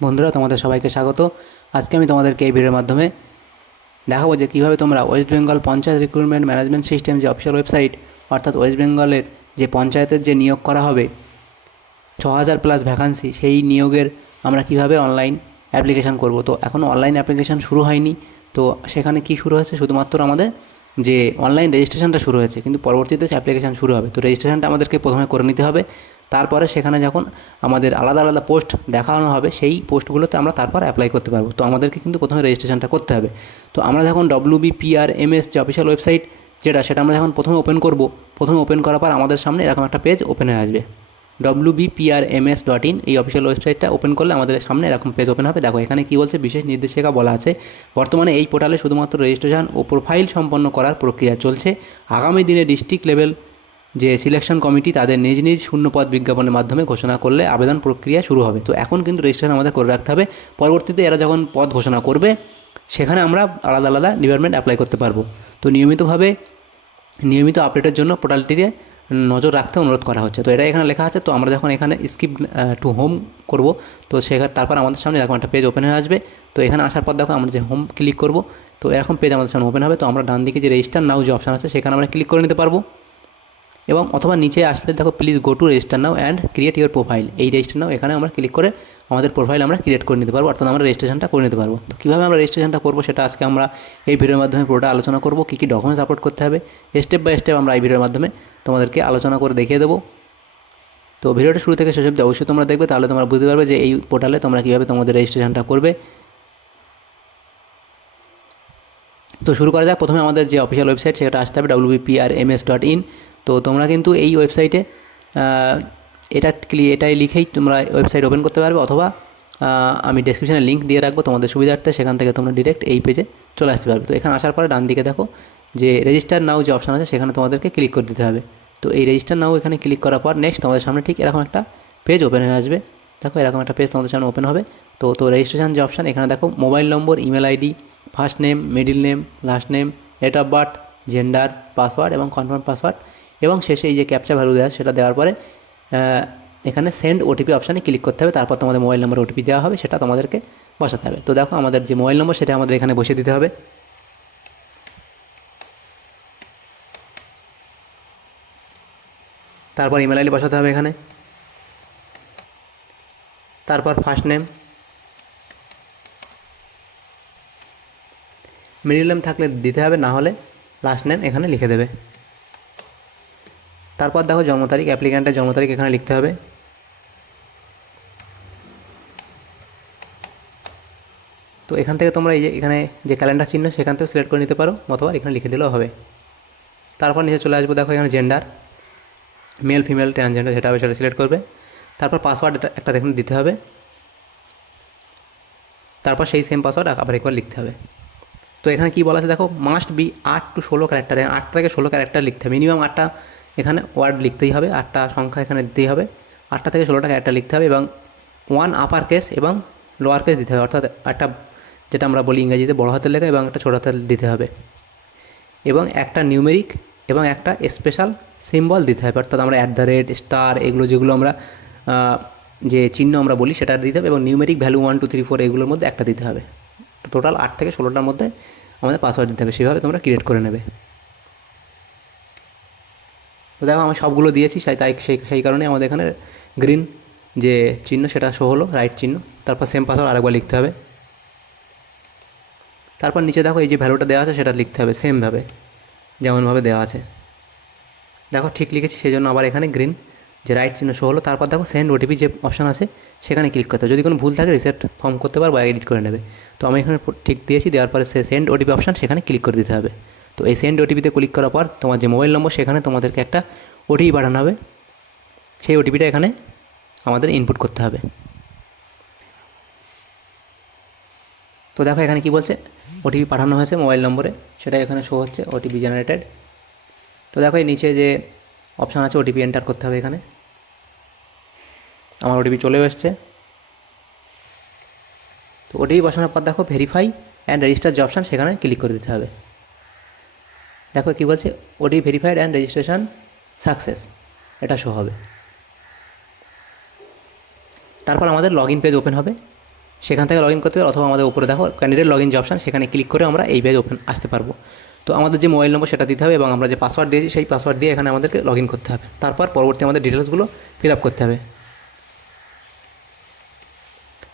বন্ধুরা, তোমাদের সবাইকে স্বাগত। আজকে আমি তোমাদেরকে এই ভিডিওর মাধ্যমে দেখাবো যে কীভাবে তোমরা West Bengal panchayat recruitment management system যে অফিসিয়াল ওয়েবসাইট, অর্থাৎ ওয়েস্ট বেঙ্গলের যে পঞ্চায়েতের যে নিয়োগ করা হবে ৬,০০০+ ভ্যাকান্সি, সেই নিয়োগের আমরা কিভাবে অনলাইন অ্যাপ্লিকেশান করব। তো এখনও অনলাইন অ্যাপ্লিকেশান শুরু হয়নি। তো সেখানে কি শুরু হয়েছে, শুধুমাত্র আমাদের যে অনলাইন রেজিস্ট্রেশনটা শুরু হয়েছে, কিন্তু পরবর্তীতে অ্যাপ্লিকেশান শুরু হবে। তো রেজিস্ট্রেশনটা আমাদেরকে প্রথমে করে নিতে হবে। তারপরে সেখানে যখন আমাদের আলাদা আলাদা পোস্ট দেখানো হবে, সেই পোস্টগুলোতে আমরা তারপর অ্যাপ্লাই করতে পারবো। তো আমাদেরকে কিন্তু প্রথমে রেজিস্ট্রেশনটা করতে হবে। তো আমরা যখন WBPRMS যে অফিসিয়াল ওয়েবসাইট সেটা আমরা যখন প্রথমে ওপেন করব, প্রথমে ওপেন করার পর আমাদের সামনে এরকম একটা পেজ ওপেন হয়ে আসবে। WBPRMS.in এই অফিসিয়াল ওয়েবসাইটটা ওপেন করলে আমাদের সামনে এরকম পেজ ওপেন হবে। দেখো এখানে কী বলছে, বিশেষ নির্দেশিকা বলা আছে, বর্তমানে এই পোর্টালে শুধুমাত্র রেজিস্ট্রেশন ও প্রোফাইল সম্পন্ন করার প্রক্রিয়া চলছে। আগামী দিনে ডিস্ট্রিক্ট লেভেল যে সিলেকশন কমিটি তাদের নিজ নিজ শূন্যপদ বিজ্ঞাপনের মাধ্যমে ঘোষণা করলে আবেদন প্রক্রিয়া শুরু হবে। তো এখন কিন্তু রেজিস্ট্রেশন আমাদের করে রাখতে হবে। পরবর্তীতে এরা যখন পদ ঘোষণা করবে, সেখানে আমরা আলাদা আলাদা ডিপার্টমেন্ট অ্যাপ্লাই করতে পারবো। তো নিয়মিত আপডেটের জন্য পোর্টালটিতে নজর রাখতে অনুরোধ করা হচ্ছে। তো এটা এখানে লেখা আছে। তো আমরা যখন এখানে স্কিপ টু হোম করব, তো সেখানে তারপর আমাদের সামনে এরকম একটা পেজ ওপেন হয়ে আসবে। তো এখানে আসার পর দেখো আমরা যে হোম ক্লিক করব, তো এরকম পেজ আমাদের সামনে ওপেন হবে। তো আমরা ডান দিকে যে রেজিস্টার নাও যে অপশান আছে, সেখানে আমরা ক্লিক করে নিতে পারবো। এবং অথবা নিচে আসলে দেখো please go to register now and create your profile, এই রেজিস্টার নাও এখানে আমরা ক্লিক করে আমাদের প্রোফাইল আমরা ক্রিয়েট করে নিতে পারবো, অর্থাৎ আমরা রেজিস্ট্রেশনটা করে নিতে পারবো। তো কীভাবে আমরা রেজিস্ট্রেশনটা করবো সেটা আজকে আমরা এই ভিডিওর মাধ্যমে পুরোটা আলোচনা করবো। কী কী ডকুমেন্টস আপলোড করতে হবে স্টেপ বাই স্টেপ আমরা এই ভিডিওর মাধ্যমে তোমাদেরকে আলোচনা করে দেখিয়ে দেবো। তো ভিডিওটা শুরু থেকে শেষ অবধি অবশ্যই তোমরা দেখবে, তাহলে তোমরা বুঝতে পারবে যে এই পোর্টালে তোমরা কীভাবে তোমাদের রেজিস্ট্রেশনটা করবে। তো শুরু করা যাক। প্রথমে আমাদের যে অফিসিয়াল ওয়েবসাইট সেটা আসতে হবে WBPRMS.in। তো তোমরা কিন্তু এই ওয়েবসাইটে এটাই লিখেই তোমরা ওয়েবসাইট ওপেন করতে পারবে, অথবা আমি ডেসক্রিপশানে লিঙ্ক দিয়ে রাখবো তোমাদের সুবিধার্থে, সেখান থেকে তোমরা ডিরেক্ট এই পেজে চলে আসতে পারবে। তো এখানে আসার পরে ডান দিকে দেখো যে রেজিস্টার নাও যে অপশান আছে, সেখানে তোমাদেরকে ক্লিক করে দিতে হবে। তো এই রেজিস্টার নাও এখানে ক্লিক করার পর নেক্সট তোমাদের সামনে ঠিক এরকম একটা পেজ ওপেন হয়ে আসবে। দেখো এরকম একটা পেজ তোমাদের সামনে ওপেন হবে। তো রেজিস্ট্রেশন যে অপশান, এখানে দেখো mobile number, email ID, first name, middle name, last name, date of birth, gender, password এবং কনফার্ম পাসওয়ার্ড, এবং শেষে এই যে ক্যাপচা ভ্যালু দেওয়া সেটা দেওয়ার পরে এখানে সেন্ড ওটিপি অপশানে ক্লিক করতে হবে। তারপর তোমাদের মোবাইল নম্বর ওটিপি দেওয়া হবে, সেটা তোমাদেরকে বসাতে হবে। তো দেখো আমাদের যে মোবাইল নম্বর সেটা আমাদের এখানে বসিয়ে দিতে হবে। তারপর ইমেল আইডি বসাতে হবে এখানে। তারপর ফার্স্ট নেম, মিডিল নেম থাকলে দিতে হবে, না হলে লাস্ট নেম এখানে লিখে দেবে। তারপর দেখো জন্ম তারিখ, অ্যাপ্লিক্যান্টের জন্ম তারিখ এখানে লিখতে হবে। তো এখান থেকে তোমরা এই যে এখানে যে ক্যালেন্ডার চিহ্ন, সেখান থেকে সিলেক্ট করে নিতে পারো, অথবা এখানে লিখে দিলেও হবে। তারপর নিচে চলে আসবো, দেখো এখানে জেন্ডার, মেল ফিমেল ট্রান্সজেন্ডার যেটা হবে সেটা সিলেক্ট করবে। তারপর পাসওয়ার্ড একটা এখানে দিতে হবে। তারপর সেই সেম পাসওয়ার্ড আবার একবার লিখতে হবে। তো এখানে কী বলা আছে দেখো, মাস্ট বি 8 to 16 ক্যারেক্টার, 8 থেকে 16 ক্যারেক্টার লিখতে হবে, মিনিমাম 8টা এখানে ওয়ার্ড লিখতেই হবে, 8টা সংখ্যা এখানে দিতেই হবে, 8টা থেকে 16টা ক্যারেক্টার লিখতে হবে। এবং 1 আপার কেস এবং লোয়ার কেস দিতে হবে, অর্থাৎ একটা যেটা আমরা বলি ইংরেজিতে বড় হাতের লেখা এবং একটা ছোটো হাতের দিতে হবে, এবং একটা নিউমেরিক এবং একটা স্পেশাল সিম্বল দিতে হবে, অর্থাৎ আমরা @ স্টার এগুলো যেগুলো আমরা যে চিহ্ন আমরা বলি সেটা দিতে হবে, এবং নিউমেরিক ভ্যালু 1 2 3 4 এগুলোর মধ্যে একটা দিতে হবে। টোটাল 8 থেকে 16টার মধ্যে আমাদের পাসওয়ার্ড দিতে হবে, সেভাবে তোমরা ক্রিয়েট করে নেবে। তো দেখো আমি সবগুলো দিয়েছি, সেই কারণে আমাদের এখানে গ্রিন যে চিহ্ন সেটা শো হলো, রাইট চিহ্ন। তারপর সেম পাসওয়ার্ড আরেকবার লিখতে হবে। তারপর নিচে দেখো এই যে ভ্যালুটা দেওয়া আছে সেটা লিখতে হবে সেমভাবে, যেমনভাবে দেওয়া আছে। দেখো ঠিক লিখেছি, সেই জন্য আবার এখানে গ্রিন যে রাইট চিহ্ন শো হলো। তারপর দেখো সেন্ড ওটিপি যে অপশান আছে সেখানে ক্লিক করতে হবে, যদি কোনো ভুল থাকে রিসেট ফর্ম করতে পারো বা এডিট করে নেবে। তো আমি এখানে ঠিক দিয়েছি, দেওয়ার পরে সেন্ড ওটিপি অপশান সেখানে ক্লিক করে দিতে হবে। তো এই সেন্ড ওটিপিতে ক্লিক করার পর তোমার যে মোবাইল নম্বর, সেখানে তোমাদেরকে একটা ওটিপি পাঠানো হবে, সেই ওটিপিটা এখানে আমাদের ইনপুট করতে হবে। তো দেখো এখানে কি বলছে, ওটিপি পাঠানো হয়েছে মোবাইল নম্বরে, সেটা এখানে শো হচ্ছে ওটিপি জেনারেটেড। তো দেখো এই নিচে যে অপশান আছে ওটিপি এন্টার করতে হবে, এখানে আমার ওটিপি চলেও এসছে। তো ওটিপি বসানোর পর দেখো ভেরিফাই অ্যান্ড রেজিস্টার যে অপশান সেখানে ক্লিক করে দিতে হবে। দেখো কী বলছে, OTP verified and registration success, এটা শো হবে। তারপর আমাদের লগ ইন পেজ ওপেন হবে। সেখান থেকে লগ ইন করতে পারবো, অথবা আমাদের উপরে দেখো ক্যান্ডিডেট লগ ইন যে অপশান, সেখানে ক্লিক করে আমরা এই পেজ ওপেন আসতে পারবো। তো আমাদের যে মোবাইল নম্বর সেটা দিতে হবে এবং আমরা যে পাসওয়ার্ড দিয়েছি সেই পাসওয়ার্ড দিয়ে এখানে আমাদেরকে লগ ইন করতে হবে। তারপর পরবর্তী আমাদের ডিটেলসগুলো ফিল আপ করতে হবে।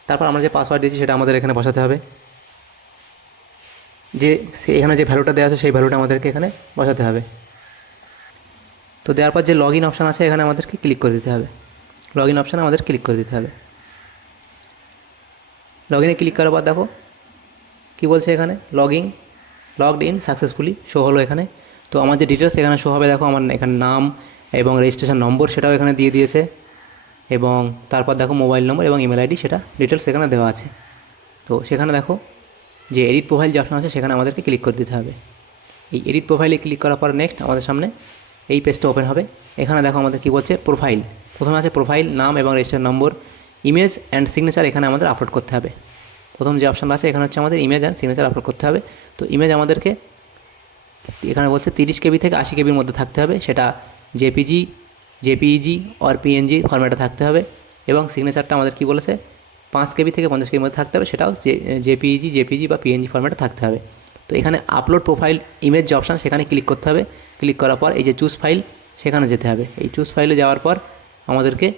তারপর আমরা যে পাসওয়ার্ড দিয়েছি সেটা আমাদের এখানে বসাতে হবে, যে এখানে যে ভ্যালুটা দেওয়া আছে সেই ভ্যালুটা আমাদেরকে এখানে বসাতে হবে। তো দেওয়ার পর যে লগ ইন অপশান আছে এখানে আমাদেরকে ক্লিক করে দিতে হবে, লগ ইন অপশানে আমাদের ক্লিক করে দিতে হবে। লগ ইনে ক্লিক করার পর দেখো কী বলছে এখানে, লগড ইন সাকসেসফুলি শো হলো এখানে। তো আমার যে ডিটেলস এখানে শো হবে, দেখো আমার এখানে নাম এবং রেজিস্ট্রেশন নম্বর সেটাও এখানে দিয়ে দিয়েছে, এবং তারপর দেখো মোবাইল নম্বর এবং ইমেল আইডি সেটা ডিটেলস এখানে দেওয়া আছে। তো সেখানে দেখো যে এডিট প্রোফাইল যে অপশন আছে সেখানে আমাদেরকে ক্লিক করে দিতে হবে। এই এডিট প্রোফাইলে ক্লিক করার পর নেক্সট আমাদের সামনে এই পেজটা ওপেন হবে। এখানে দেখো আমাদের কী বলছে, প্রোফাইল। প্রথমে আছে প্রোফাইল, নাম এবং registration number, image and signature এখানে আমাদের আপলোড করতে হবে। প্রথম যে অপশানটা আছে এখানে হচ্ছে আমাদের ইমেজ অ্যান্ড সিগনেচার আপলোড করতে হবে। তো ইমেজ আমাদেরকে এখানে বলছে 30 কেবি থেকে 80 কেবির মধ্যে থাকতে হবে, সেটা জেপিইজি আর পিএনজি ফরম্যাটে থাকতে হবে। এবং সিগনেচারটা আমাদের কী বলেছে, 5 কেবি থেকে 50 কেবির মধ্যে থাকতে হবে, সেটাও জেপিইজি বা পিএনজি ফরম্যাটে থাকতে হবে। তো এখানে আপলোড প্রোফাইল ইমেজ যে অপশান সেখানে ক্লিক করতে হবে। ক্লিক করার পর এই যে চুজ ফাইল সেখানে যেতে হবে। এই চুজ ফাইলে যাওয়ার পর আমাদেরকে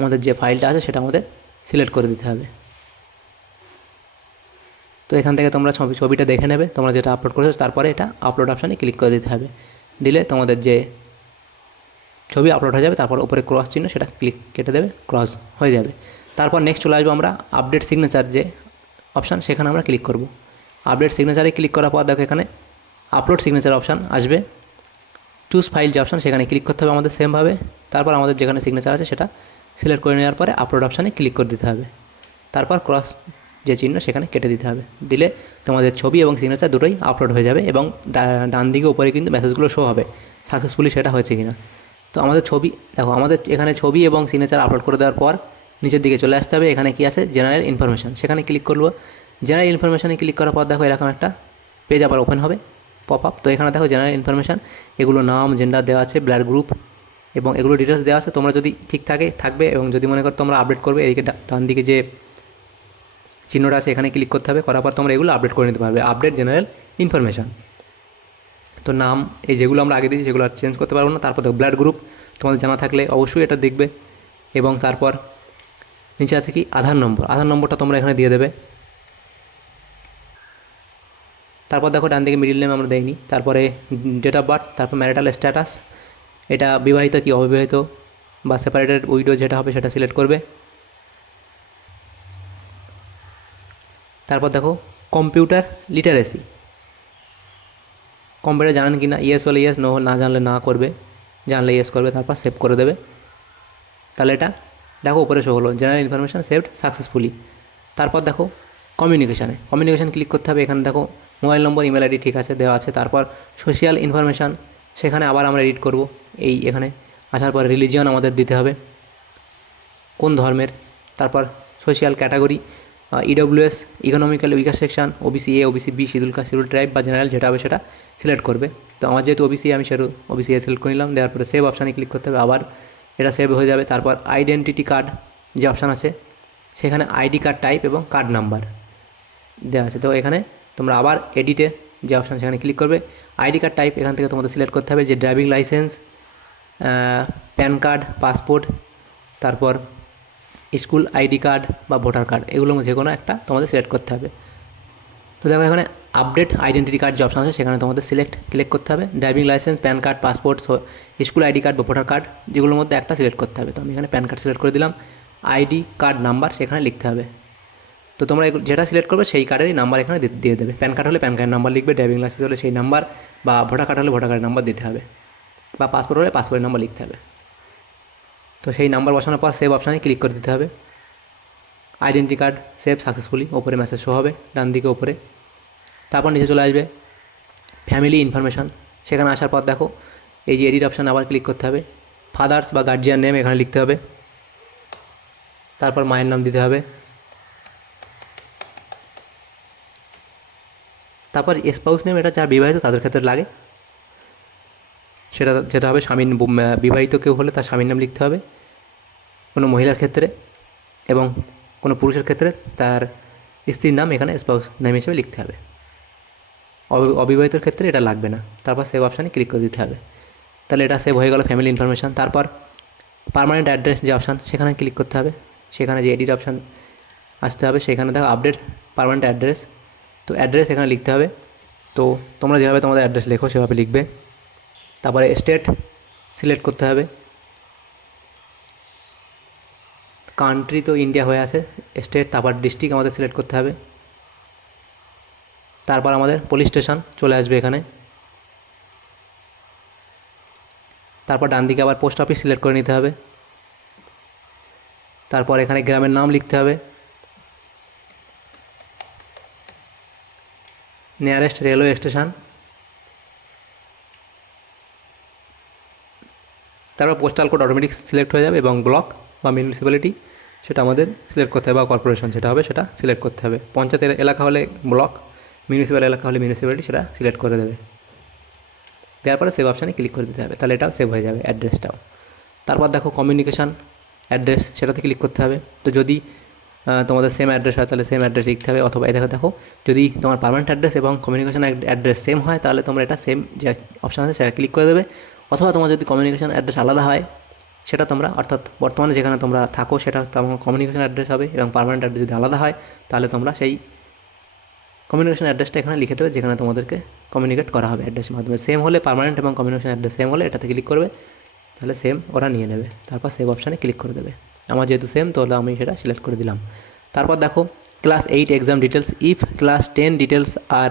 আমাদের যে ফাইলটা আছে সেটা আমাদের সিলেক্ট করে দিতে হবে। তো এখান থেকে তোমরা ছবিটা দেখে নেবে তোমরা যেটা আপলোড করেছো, তারপরে এটা আপলোড অপশানে ক্লিক করে দিতে হবে। দিলে তোমাদের যে ছবি আপলোড হয়ে যাবে, তারপর উপরে ক্রস চিহ্ন সেটা কেটে দেবে, ক্রস হয়ে যাবে। তারপর নেক্সট চলে আসবো আমরা আপডেট সিগনেচার যে অপশান সেখানে আমরা ক্লিক করব। আপডেট সিগনেচারে ক্লিক করার পর দেখো এখানে আপলোড সিগনেচার অপশান আসবে। চুজ ফাইল যে অপশান সেখানে ক্লিক করতে হবে আমাদের সেমভাবে। তারপর আমাদের যেখানে সিগনেচার আছে সেটা সিলেক্ট করে নেওয়ার পরে আপলোড অপশানে ক্লিক করে দিতে হবে। তারপর ক্রস যে চিহ্ন সেখানে কেটে দিতে হবে। দিলে তোমাদের ছবি এবং সিগনেচার দুটোই আপলোড হয়ে যাবে, এবং ডান দিকে উপরে কিন্তু মেসেজগুলো শো হবে সাকসেসফুলি সেটা হয়েছে কিনা। তো আমাদের ছবি দেখো, আমাদের এখানে ছবি এবং সিগনেচার আপলোড করে দেওয়ার পর নিচের দিকে চলে আসতে হবে। এখানে কি আছে, জেনারেল ইনফরমেশান, সেখানে ক্লিক করবো। জেনারেল ইনফরমেশানে ক্লিক করার পর দেখো এরকম একটা পেজ আবার ওপেন হবে, পপ আপ। তো এখানে দেখো জেনারেল ইনফরমেশান, এগুলো নাম, জেন্ডার দেওয়া আছে, ব্লাড গ্রুপ এবং এগুলো ডিটেলস দেওয়া আছে। তোমরা যদি ঠিক থাকবে এবং যদি মনে করো তোমরা আপডেট করবে, এদিকে ডান দিকে যে চিহ্নটা আছে এখানে ক্লিক করতে হবে। করার পর তোমরা এগুলো আপডেট করে নিতে পারবে, আপডেট জেনারেল ইনফরমেশান। তো নাম এই যেগুলো আমরা আগে দিয়েছি সেগুলো আর চেঞ্জ করতে পারবো না। তারপর দেখো ব্লাড গ্রুপ তোমাদের জানা থাকলে অবশ্যই এটা দেখবে। এবং তারপর নিচে আছে কি আধার নম্বর, আধার নম্বরটা তোমরা এখানে দিয়ে দেবে। তারপর দেখো ডান দিকে মিডিল নেম আমরা দেইনি। তারপরে ডেট অফ বার্থ, তারপর ম্যারিটাল স্ট্যাটাস, এটা বিবাহিত কি অবিবাহিত বা সেপারেটেড উইডো যেটা হবে সেটা সিলেক্ট করবে। তারপর দেখো কম্পিউটার লিটারেসি, কম্পিউটার জানেন কি না, ইয়েস হলে ইয়েস, না জানলে না করবে, জানলে ইয়েস করবে। তারপর সেভ করে দেবে। তাহলে এটা দেখো উপরে শো হলো, জেনারেল ইনফরমেশান সেভড সাকসেসফুলি। তারপর দেখো কমিউনিকেশান ক্লিক করতে হবে। এখানে দেখো মোবাইল নম্বর, ইমেল আইডি ঠিক আছে দেওয়া আছে। তারপর সোশ্যাল ইনফরমেশান, সেখানে আবার আমরা এডিট করব। এই এখানে আসার পর রিলিজিয়ন আমাদের দিতে হবে, কোন ধর্মের। তারপর social category, EWS, economical weaker section, OBC A, OBC B, schedule tribe বা জেনারেল যেটা হবে সেটা সিলেক্ট করবে। তো আমার যেহেতু ওবিসি আমি সেটা ওবিসি এ সিলেক্ট করে নিলাম। দেওয়ার পরে সেভ অপশানে ক্লিক করতে হবে, আবার এটা সেভ হয়ে যাবে। তারপর আইডেন্টিটি কার্ড যে অপশান আছে সেখানে আইডি কার্ড টাইপ এবং কার্ড নাম্বার দেওয়া আছে। তো এখানে তোমরা আবার এডিটে যে অপশান সেখানে ক্লিক করবে। আইডি কার্ড টাইপ এখান থেকে তোমাদের সিলেক্ট করতে হবে যে driving licence, pan card, passport, তারপর স্কুল আইডি কার্ড বা ভোটার কার্ড, এগুলোর মধ্যে যে কোনো একটা তোমাদের সিলেক্ট করতে হবে। তো দেখো এখানে আপডেট আইডেন্টিটি কার্ড যে অপশান আছে সেখানে তোমাদের ক্লিক করতে হবে। Driving licence, pan card, passport, school ID card বা ভোটার কার্ড যেগুলোর মধ্যে একটা সিলেক্ট করতে হবে। তো আমি এখানে প্যান কার্ড সিলেক্ট করে দিলাম। আইডি কার্ড নাম্বার সেখানে লিখতে হবে। তো তোমরা যেটা সিলেক্ট করবে সেই কার্ডেরই নাম্বার এখানে দিয়ে দেবে। প্যান কার্ড হলে প্যান কার্ডের নাম্বার লিখবে, ড্রাইভিং লাইসেন্স হলে সেই নাম্বার, বা ভোটার কার্ড হলে ভোটার কার্ডের নাম্বার দিতে হবে, বা পাসপোর্ট হলে পাসপোর্টের নাম্বার লিখতে হবে। তো সেই নাম্বার বসানোর পর সেভ অপশানে ক্লিক করে দিতে হবে। আইডেন্টি কার্ড সেভ সাকসেসফুলি, ওপরে মেসেজ শো হবে ডান দিকে ওপরে। তারপর নিচে চলে আসবে ফ্যামিলি ইনফরমেশান, সেখানে আসার পর দেখো এই যে এডিট অপশান আবার ক্লিক করতে হবে। ফাদার্স বা গার্জিয়ান নেম এখানে লিখতে হবে। তারপর মায়ের নাম দিতে হবে। তারপর স্পাউস নেম, এটা যারা বিবাহিত তাদের ক্ষেত্রে লাগে, যেটা হবে স্বামীর, বিবাহিত কেউ হলে তার স্বামীর নাম লিখতে হবে কোনো মহিলার ক্ষেত্রে। এবং কোনো পুরুষের ক্ষেত্রে তার স্ত্রীর নাম এখানে স্পাউস নেম হিসেবে লিখতে হবে। অবিবাহিতর ক্ষেত্রে এটা লাগবে না। তারপর সেভ অপশানে ক্লিক করে দিতে হবে। তাহলে এটা সেভ হয়ে গেল ফ্যামিলি ইনফরমেশান। তারপর পার্মানেন্ট অ্যাড্রেস যে অপশান সেখানে ক্লিক করতে হবে। সেখানে যে এডিট অপশান আসতে হবে, সেখানে দেখো আপডেট পার্মানেন্ট অ্যাড্রেস। তো অ্যাড্রেস এখানে লিখতে হবে। তো তোমরা যেভাবে তোমাদের অ্যাড্রেস লেখো সেভাবে লিখবে। তারপরে স্টেট সিলেক্ট করতে হবে। কান্ট্রি তো ইন্ডিয়া হয়ে আছে, স্টেট তারপর ডিস্ট্রিক্ট আমাদের সিলেক্ট করতে হবে। তারপর আমাদের পুলিশ স্টেশন চলে আসবে এখানে। তারপর ডান দিকে আবার পোস্ট অফিস সিলেক্ট করে নিতে হবে। তারপর এখানে গ্রামের নাম লিখতে হবে। Nearest railway station. তারপর পোস্টাল কোড অটোমেটিক সিলেক্ট হয়ে যাবে এবং ব্লক বা মিউনিসিপ্যালিটি সেটা আমাদের সিলেক্ট করতে হবে, বা কর্পোরেশন যেটা হবে সেটা সিলেক্ট করতে হবে। পঞ্চায়েতের এলাকা হলে ব্লক, মিউনিসিপ্যাল এলাকা হলে মিউনিসিপ্যালিটি সেটা সিলেক্ট করে দেবে। দেওয়ার পরে সেভ অপশানে ক্লিক করে দিতে হবে, তাহলে এটাও সেভ হয়ে যাবে অ্যাড্রেসটাও। তারপর দেখো কমিউনিকেশান অ্যাড্রেস, সেটাতে ক্লিক করতে হবে। তো যদি তোমাদের সেম অ্যাড্রেস হয় তাহলে সেম অ্যাড্রেস লিখতে হবে, অথবা এই দেখো যদি তোমার পার্মানেন্ট অ্যাড্রেস এবং কমিউনিকেশান অ্যাড্রেস সেম হয় তাহলে তোমরা এটা সেম যে অপশান আছে সেটা ক্লিক করে দেবে। অথবা তোমার যদি কমিউনিকেশান অ্যাড্রেস আলাদা হয় সেটা তোমরা, অর্থাৎ বর্তমানে যেখানে তোমরা থাকো সেটা তোমার কমিউনিকেশান অ্যাড্রেস হবে, এবং পার্মানেন্ট অ্যাড্রেস যদি আলাদা হয় তাহলে তোমরা সেই কমিউনিকেশান অ্যাড্রেসটা এখানে লিখে দেবে যেখানে তোমাদেরকে কমিউনিকেট করা হবে অ্যাড্রেসের মাধ্যমে। সেম হলে পার্মানেন্ট এবং কমিউনিকেশান অ্যাড্রেস সেম হলে এটাতে ক্লিক করবে, তাহলে সেম ওরা নিয়ে নেবে। তারপর সেভ অপশানে ক্লিক করে দেবে। আমার যেহেতু সেম তাহলে আমি সেটা সিলেক্ট করে দিলাম। তারপর দেখো class 8 exam details, if class 10 details are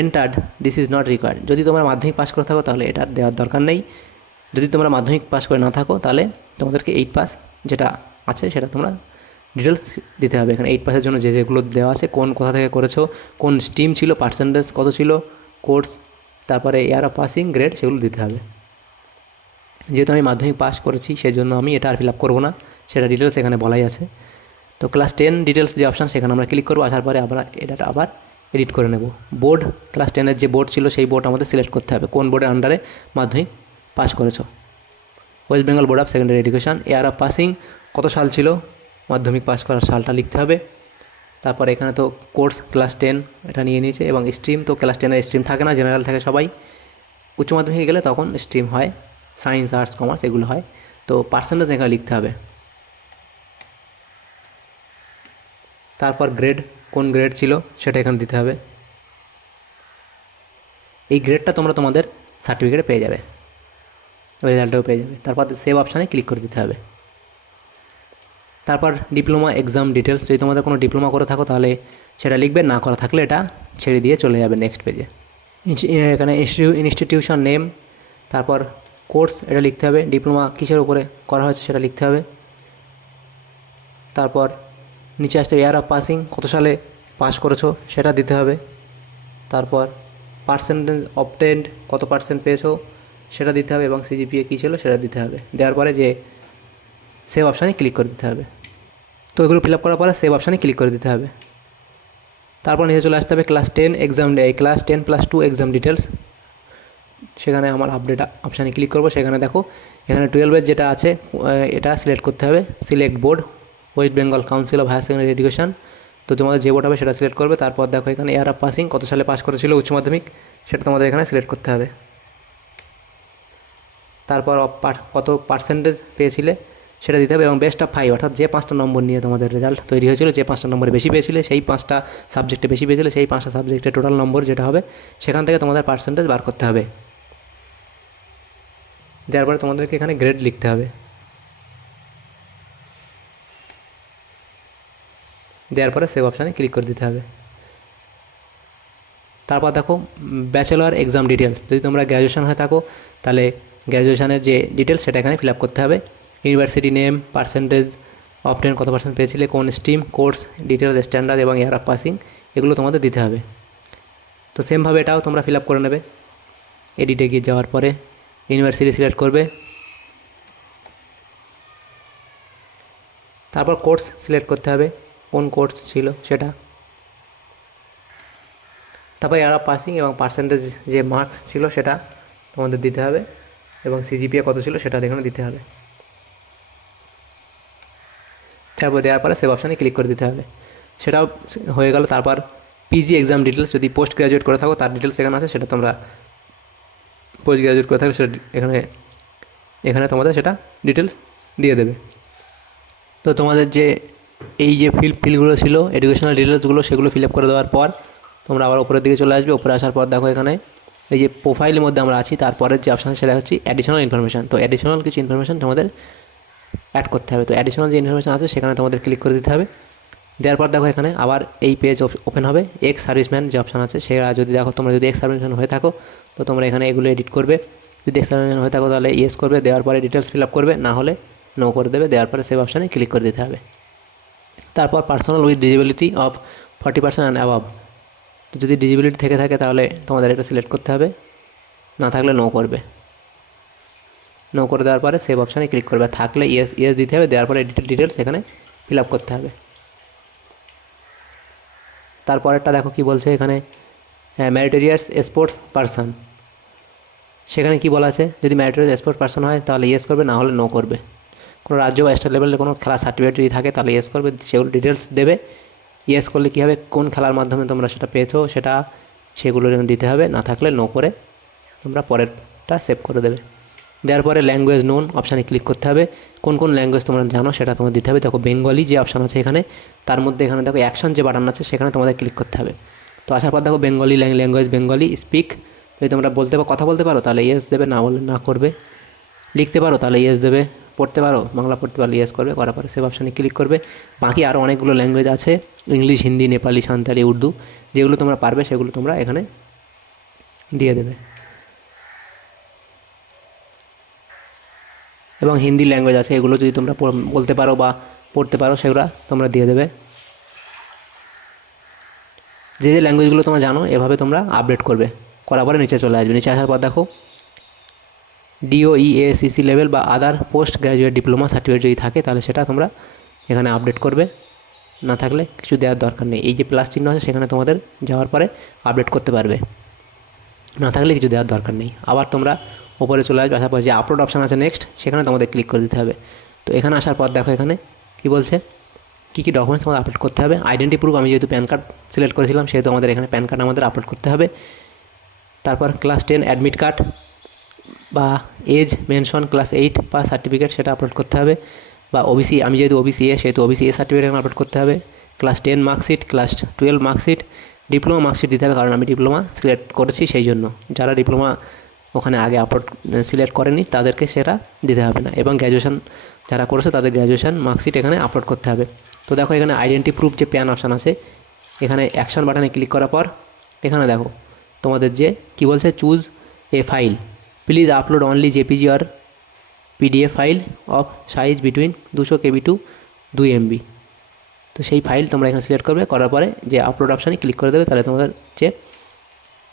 entered this is not required. যদি তোমরা মাধ্যমিক পাস করে থাকো তাহলে এটা দেওয়ার দরকার নেই। যদি তোমরা মাধ্যমিক পাস করে না থাকো তাহলে তোমাদেরকে 8 পাস যেটা আছে সেটা তোমরা ডিটেলস দিতে হবে। এখানে 8 পাসের জন্য যে যেগুলো দেওয়া আছে, কোথা থেকে করেছো, কোন স্ট্রিম ছিল, পার্সেন্টেজ কত ছিল, কোর্স, তারপরে ইয়ার অফ পাসিং, গ্রেড, সেগুলো দিতে হবে। যেহেতু আমি মাধ্যমিক পাস করেছি সেই জন্য আমি এটা আর ফিল আপ করবো না, সেটা ডিটেলস এখানে বলাই আছে। তো ক্লাস 10 ডিটেলস যে অপশান সেখানে আমরা ক্লিক করবো। আসার পরে আমরা এটা আবার এডিট করে নেব। বোর্ড, ক্লাস 10-এর যে বোর্ড ছিল সেই বোর্ড আমাদের সিলেক্ট করতে হবে, কোন বোর্ডের আন্ডারে মাধ্যমিক পাস করেছো। West Bengal board of secondary education. Year of passing কত সাল ছিল, মাধ্যমিক পাস করার সালটা লিখতে হবে। তারপর এখানে তো কোর্স ক্লাস 10 এটা নিয়ে নিয়েছে, এবং স্ট্রিম তো ক্লাস 10-এর স্ট্রিম থাকে না, জেনারেল থাকে সবাই। উচ্চ মাধ্যমিকে গেলে তখন স্ট্রিম হয়, সায়েন্স, আর্টস, কমার্স এগুলো হয়। তো পার্সেন্টেজ এখানে লিখতে হবে। তারপর গ্রেড, কোন গ্রেড ছিল সেটা এখানে দিতে হবে। এই গ্রেডটা তোমরা তোমাদের সার্টিফিকেটে পেয়ে যাবে, রেজাল্টেও পেয়ে যাবে। তারপর সেভ অপশানে ক্লিক করে দিতে হবে। তারপর ডিপ্লোমা এক্সাম ডিটেলস, যদি তোমাদের কোনো ডিপ্লোমা করে থাকো তাহলে সেটা লিখবে, না করা থাকলে এটা ছেড়ে দিয়ে চলে যাবে নেক্সট পেজে। এখানে ইনস্টিটিউশন নেম, তারপর কোর্স এটা লিখতে হবে, ডিপ্লোমা কিসের উপরে করা হয়েছে সেটা লিখতে হবে। তারপর নিচে আসতে ইয়ার অফ পাসিং, কত সালে পাস করেছো সেটা দিতে হবে। তারপর পার্সেন্টেজ অবটেন্ড, কত পার্সেন্ট পেয়েছো সেটা দিতে হবে, এবং সিজিপিএ কী ছিল সেটা দিতে হবে। দেওয়ার পরে যে সেভ অপশানে ক্লিক করে দিতে হবে। তো এগুলো ফিল আপ করার পরে সেভ অপশানে ক্লিক করে দিতে হবে। তারপর নিচে চলে আসতে হবে class 10 exam, class 10+2 exam details. সেখানে আমার আপডেট অপশানে ক্লিক করবো। সেখানে দেখো এখানে 12-এর যেটা আছে এটা সিলেক্ট করতে হবে, select board, West Bengal Council of Higher Secondary Education. তো তোমাদের যে বোর্ড হবে সেটা সিলেক্ট করবে। তারপর দেখো এখানে ইয়ার অফ পাসিং, কত সালে পাস করেছিল উচ্চ মাধ্যমিক সেটা তোমাদের এখানে সিলেক্ট করতে হবে। তারপর কত পার্সেন্টেজ পেয়েছিলে সেটা দিতে হবে, এবং বেস্ট অফ 5, অর্থাৎ যে 5টা নম্বর নিয়ে তোমাদের রেজাল্ট তৈরি হয়েছিল, যে 5টা নম্বরে বেশি পেয়েছিলে, সেই 5টা সাবজেক্টে বেশি পেয়েছিলে, সেই 5টা সাবজেক্টের টোটাল নম্বর যেটা হবে সেখান থেকে তোমাদের পার্সেন্টেজ বার করতে হবে। দেওয়ার পরে তোমাদেরকে এখানে গ্রেড লিখতে হবে। দেওয়ার পরে সেভ অপশানে ক্লিক করে দিতে হবে। তারপর দেখো ব্যাচেলর এক্সাম ডিটেলস, যদি তোমরা গ্র্যাজুয়েশন হয়ে থাকো তাহলে গ্র্যাজুয়েশনের যে ডিটেলস সেটা এখানে ফিল আপ করতে হবে। ইউনিভার্সিটি নেম, পার্সেন্টেজ অবটেন, কত পার্সেন্ট পেয়েছিলে, কোন স্ট্রিম, কোর্স ডিটেলস, স্ট্যান্ডার্ড এবং ইয়ার অফ পাসিং এগুলো তোমাদের দিতে হবে। তো সেমভাবে এটাও তোমরা ফিল আপ করে নেবে। এডিটে গিয়ে যাওয়ার পরে ইউনিভার্সিটি সিলেক্ট করবে। তারপর কোর্স সিলেক্ট করতে হবে, কোন কোর্স ছিল সেটা। তারপর ইয়ার অফ পাসিং এবং পার্সেন্টেজ যে মার্কস ছিল সেটা তোমাদের দিতে হবে, এবং সিজিপিএ কত ছিল সেটা এখানে দিতে হবে। তারপর দেওয়ার পরে সেভ অপশানে ক্লিক করে দিতে হবে। সেটাও হয়ে গেল। তারপর পিজি এক্সাম ডিটেলস, যদি পোস্ট গ্রাজুয়েট করে থাকো তার ডিটেলস এখানে আছে, সেটা তোমরা পোস্ট গ্রাজুয়েট করে থাকলে সেটা এখানে তোমাদের সেটা ডিটেলস দিয়ে দেবে। তো তোমাদের যে এই যে ফিলগুলো ছিল এডুকেশনাল ডিটেলসগুলো, সেগুলো ফিল আপ করে দেওয়ার পর তোমরা আবার উপরের দিকে চলে আসবে। উপরে আসার পর দেখো এখানে এই যে প্রোফাইলের মধ্যে আমরা আছি, তারপরের যে অপশান সেটা হচ্ছে অ্যাডিশনাল ইনফরমেশান। তো অ্যাডিশনাল কিছু ইনফরমেশান তোমাদের অ্যাড করতে হবে। তো অ্যাডিশনাল যে ইনফরমেশান আছে সেখানে তোমাদের ক্লিক করে দিতে হবে। দেওয়ার পর দেখো এখানে আবার এই পেজ ওপেন হবে। এক্স সার্ভিসম্যান যে অপশান আছে সেটা যদি দেখো, তোমরা যদি এক্স সার্ভিসম্যান হয়ে থাকো তো তোমরা এখানে এগুলো এডিট করবে। যদি এক্স সার্ভিসম্যান হয়ে থাকো তাহলে ইয়েস করবে, দেওয়ার পরে ডিটেলস ফিল আপ করবে, না হলে নো করে দেবে। দেওয়ার পরে সেভ অপশানে ক্লিক করে দিতে হবে। তারপর personal with disability of 40% and above, তো যদি ডিজেবিলিটি থেকে থাকে তাহলে তোমাদের এটা সিলেক্ট করতে হবে, না থাকলে নো করবে। নো করে দেওয়ার পরে সেভ অপশানে ক্লিক করবে, থাকলে ইয়েস দিতে হবে। দেওয়ার পরে ডিটেলস এখানে ফিল আপ করতে হবে। তারপরেরটা দেখো কি বলছে এখানে, ম্যারিটোরিয়াস স্পোর্টস পারসন, সেখানে কি বলা আছে, যদি ম্যারিটোরিয়াস স্পোর্টস পারসন হয় তাহলে ইয়েস করবে, না হলে নো করবে। কোনো রাজ্য বা স্টেট লেভেলে কোনো খেলার সার্টিফিকেট যদি থাকে তাহলে ইয়েস করবে, সেগুলো ডিটেলস দেবে। ইয়েস করলে কী হবে, কোন খেলার মাধ্যমে তোমরা সেটা পেয়েছো সেগুলো দিতে হবে, না থাকলে নো করে তোমরা পরেরটা সেভ করে দেবে। দেওয়ার পরে ল্যাঙ্গুয়েজ নোন অপশানে ক্লিক করতে হবে। কোন কোন ল্যাঙ্গুয়েজ তোমরা জানো সেটা তোমার দিতে হবে। দেখো বেঙ্গলি যে অপশান আছে এখানে, তার মধ্যে এখানে দেখো অ্যাকশন যে বাটন আছে সেখানে তোমাদের ক্লিক করতে হবে। তো আসার পর দেখো বেঙ্গলি ল্যাঙ্গুয়েজ, বেঙ্গলি স্পিক, যদি তোমরা কথা বলতে পারো তাহলে ইয়েস দেবে, না বললে না করবে। লিখতে পারো তাহলে ইয়েস দেবে, পড়তে পারো বাংলা পড়তে পারলে ইয়েস করবে, করার পরে সেভ অপশানে ক্লিক করবে। বাকি আরও অনেকগুলো ল্যাঙ্গুয়েজ আছে, ইংলিশ, হিন্দি, নেপালি, সাঁওতালি, উর্দু, যেগুলো তোমরা পারবে সেগুলো তোমরা এখানে দিয়ে দেবে। এবং হিন্দি ল্যাঙ্গুয়েজ আছে, এগুলো যদি তোমরা বলতে পারো বা পড়তে পারো সেগুলো তোমরা দিয়ে দেবে। যে ল্যাঙ্গুয়েজগুলো তোমরা জানো এভাবে তোমরা আপডেট করবে। করার পরে নিচে চলে আসবে। নিচে আসার পর দেখো DOEACC লেভেল বা আদার পোস্ট গ্র্যাজুয়েট ডিপ্লোমা সার্টিফিকেট যদি থাকে তাহলে সেটা তোমরা এখানে আপডেট করবে, না থাকলে কিছু দেওয়ার দরকার নেই। এই যে প্লাস চিহ্ন আছে সেখানে তোমাদের যাওয়ার পরে আপডেট করতে পারবে, না থাকলে কিছু দেওয়ার দরকার নেই। আবার তোমরা ওপরে চলে আসবে। আসার পর যে আপলোড অপশান আছে নেক্সট, সেখানে তোমাদের ক্লিক করে দিতে হবে। তো এখানে আসার পর দেখো এখানে কী বলছে, কী কী ডকুমেন্টস আমাদের আপলোড করতে হবে। আইডেন্টি প্রুফ, আমি যেহেতু প্যান কার্ড সিলেক্ট করেছিলাম সেহেতু আমাদের এখানে প্যান কার্ড আমাদের আপলোড করতে হবে। তারপর ক্লাস 10 অ্যাডমিট কার্ড বা এজ মেনশন ক্লাস 8 বা সার্টিফিকেট সেটা আপলোড করতে হবে। বা ওবিসি, আমি যেহেতু ওবিসি এ সেহেতু ওবিসি এ সার্টিফিকেট এখানে আপলোড করতে হবে। Class 10 marksheet, class 12 marksheet, diploma marksheet দিতে হবে, কারণ আমি ডিপ্লোমা সিলেক্ট করেছি সেই জন্য। যারা ডিপ্লোমা ওখানে আগে আপলোড সিলেক্ট করেনি তাদেরকে সেটা দিতে হবে না। এবং গ্র্যাজুয়েশন যারা করেছে তাদের গ্র্যাজুয়েশন মার্কশিট এখানে আপলোড করতে হবে। তো দেখো এখানে আইডেন্টি প্রুফ যে প্যান অপশান আছে, এখানে অ্যাকশন বাটনে ক্লিক করার পর এখানে দেখো তোমাদের যে কী বলছে, choose a file, please upload only JPG or PDF file of size between 200 KB to 2 MB। তো সেই ফাইল তোমরা এখানে সিলেক্ট করবে, করার পরে যে আপলোড অপশানে ক্লিক করে দেবে, তাহলে তোমাদের যে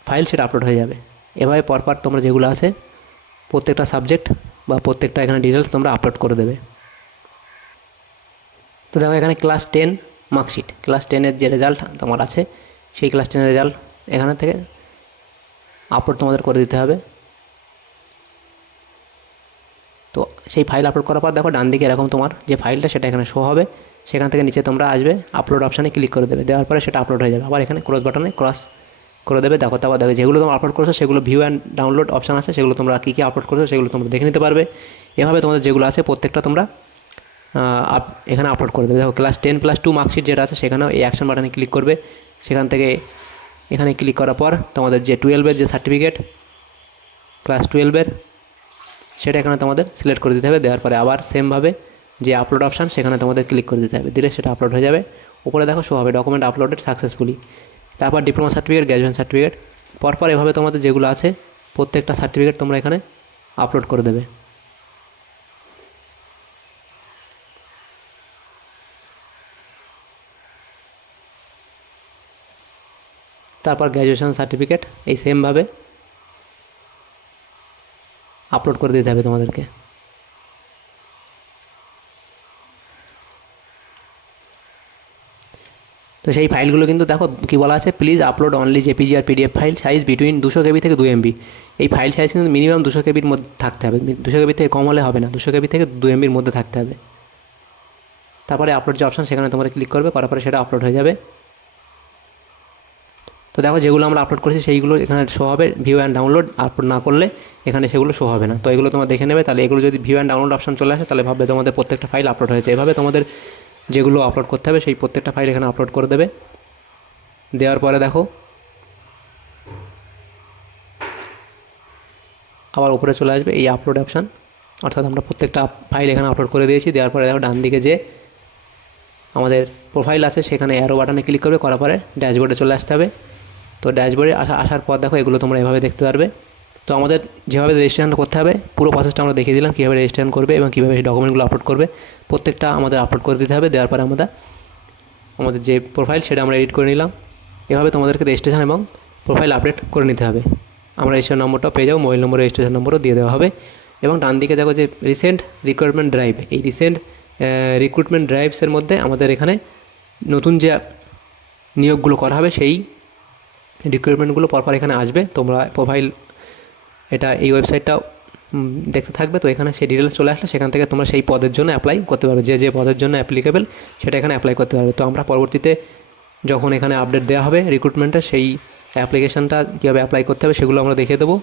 ফাইল সেটা আপলোড হয়ে যাবে। এভাবে পরপর তোমরা যেগুলো আছে প্রত্যেকটা সাবজেক্ট বা প্রত্যেকটা এখানে ডিটেলস তোমরা আপলোড করে দেবে। তো দেখো এখানে ক্লাস 10 মার্কশিট, ক্লাস 10-এর যে রেজাল্ট তোমার আছে সেই ক্লাস 10-এর রেজাল্ট এখানে থেকে আপলোড তোমাদের করে দিতে হবে। তো সেই ফাইল আপলোড করার পর দেখো ডান দিকে এরকম তোমার যে ফাইলটা সেটা এখানে শো হবে। সেখান থেকে নিচে তোমরা আসবে, আপলোড অপশানে ক্লিক করে দেবে, দেওয়ার পরে সেটা আপলোড হয়ে যাবে। আবার এখানে ক্রস বাটনে ক্রস করে দেবে। দেখো তারপর দেখো যেগুলো তোমরা আপলোড করেছো সেগুলো ভিউ অ্যান্ড ডাউনলোড অপশান আছে, সেগুলো তোমরা কী কী আপলোড করেছো সেগুলো তোমরা দেখে নিতে পারবে। এভাবে তোমাদের যেগুলো আছে প্রত্যেকটা তোমরা এখানে আপলোড করে দেবে। দেখো ক্লাস 10+2 মার্কশিট যেটা আছে সেখানেও এই অ্যাকশন বাটনে ক্লিক করবে। সেখান থেকে এখানে ক্লিক করার পর তোমাদের যে 12-এর যে সার্টিফিকেট ক্লাস 12-এর সেটা এখানে তোমাদের সিলেক্ট করে দিতে হবে। দেওয়ার পরে আবার সেমভাবে যে আপলোড অপশান সেখানে তোমাদের ক্লিক করে দিতে হবে, দিলে সেটা আপলোড হয়ে যাবে। উপরে দেখো শো হবে ডকুমেন্ট আপলোডেড সাকসেসফুলি। তারপর ডিপ্লোমা সার্টিফিকেট, গ্র্যাজুয়েশন সার্টিফিকেট, পরপর এভাবে তোমাদের যেগুলো আছে প্রত্যেকটা সার্টিফিকেট তোমরা এখানে আপলোড করে দেবে। তারপর গ্র্যাজুয়েশন সার্টিফিকেট এই সেমভাবে আপলোড করে দিতে হবে তোমাদেরকে। তো সেই ফাইলগুলো কিন্তু দেখো কী বলা আছে, please upload only JPG or PDF file size between 200 KB থেকে 2 MB। এই ফাইল সাইজ কিন্তু মিনিমাম 200 KBর মধ্যে থাকতে হবে, 200 KB থেকে কম হলে হবে না, 200 KB থেকে 2 MBর মধ্যে থাকতে হবে। তারপরে আপলোড যে অপশান সেখানে তোমরা ক্লিক করবে, করার পরে সেটা আপলোড হয়ে যাবে। তো দেখো যেগুলো আমরা আপলোড করেছি সেইগুলো এখানে শো হবে, ভিউ অ্যান্ড ডাউনলোড। আপলোড না করলে এখানে সেগুলো শো হবে না। তো এগুলো তোমরা দেখে নেবে। তাহলে এগুলো যদি ভিউ অ্যান্ড ডাউনলোড অপশান চলে আসে তাহলে ভাববে তোমাদের প্রত্যেকটা ফাইল আপলোড হয়েছে। এভাবে তোমাদের যেগুলো আপলোড করতে হবে সেই প্রত্যেকটা ফাইল এখানে আপলোড করে দেবে। দেওয়ার পরে দেখো আবার উপরে চলে আসবে এই আপলোড অপশান, অর্থাৎ আমরা প্রত্যেকটা ফাইল এখানে আপলোড করে দিয়েছি। দেওয়ার পরে দেখো ডান দিকে যে আমাদের প্রোফাইল আছে সেখানে অ্যারো বাটনে ক্লিক করবে, করার পরে ড্যাশবোর্ডে চলে আসতে হবে। তো ড্যাশবোর্ডে আসার পর দেখো এগুলো তোমরা এভাবে দেখতে পারবে। তো আমাদের যেভাবে রেজিস্ট্রেশন করতে হবে পুরো প্রসেসটা আমরা দেখিয়ে দিলাম, কীভাবে রেজিস্ট্রেশন করবে এবং কীভাবে সেই ডকুমেন্টগুলো আপলোড করবে। প্রত্যেকটা আমাদের আপলোড করে দিতে হবে। দেওয়ার পরে আমাদের যে প্রোফাইল সেটা আমরা এডিট করে নিলাম। এভাবে তোমাদেরকে রেজিস্ট্রেশন এবং প্রোফাইল আপডেট করে নিতে হবে। আমরা রেজিস্ট্রেশন নম্বরটাও পেয়ে যাবো, মোবাইল নম্বর রেজিস্ট্রেশন নম্বরও দিয়ে দেওয়া হবে। এবং ডান দিকে দেখো যে রিসেন্ট রিক্রুটমেন্ট ড্রাইভ, এই রিসেন্ট রিক্রুটমেন্ট ড্রাইভসের মধ্যে আমাদের এখানে নতুন যে নিয়োগগুলো করা হবে সেই রিক্রুটমেন্টগুলো পরপর এখানে আসবে। তোমরা প্রোফাইল এটা এই ওয়েবসাইটটা দেখতে থাকবে। তো এখানে সেই ডিটেলস চলে আসলে সেখান থেকে তোমরা সেই পদের জন্য অ্যাপ্লাই করতে পারবে, যে যে পদের জন্য অ্যাপ্লিকেবল সেটা এখানে অ্যাপ্লাই করতে পারবে। তো আমরা পরবর্তীতে যখন এখানে আপডেট দেওয়া হবে রিক্রুটমেন্টের, সেই অ্যাপ্লিকেশানটা কীভাবে অ্যাপ্লাই করতে হবে সেগুলো আমরা দেখিয়ে দেবো।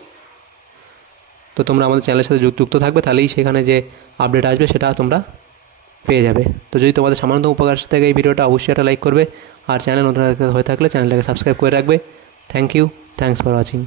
তো তোমরা আমাদের চ্যানেলের সাথে যুক্ত থাকবে, তাহলেই সেখানে যে আপডেট আসবে সেটা তোমরা পেয়ে যাবে। তো যদি তোমাদের সামান্য উপকার থাকে এই ভিডিওটা, অবশ্যই একটা লাইক করবে। আর চ্যানেল নতুন হয়ে থাকলে চ্যানেলটাকে সাবস্ক্রাইব করে রাখবে। Thank you, thanks for watching.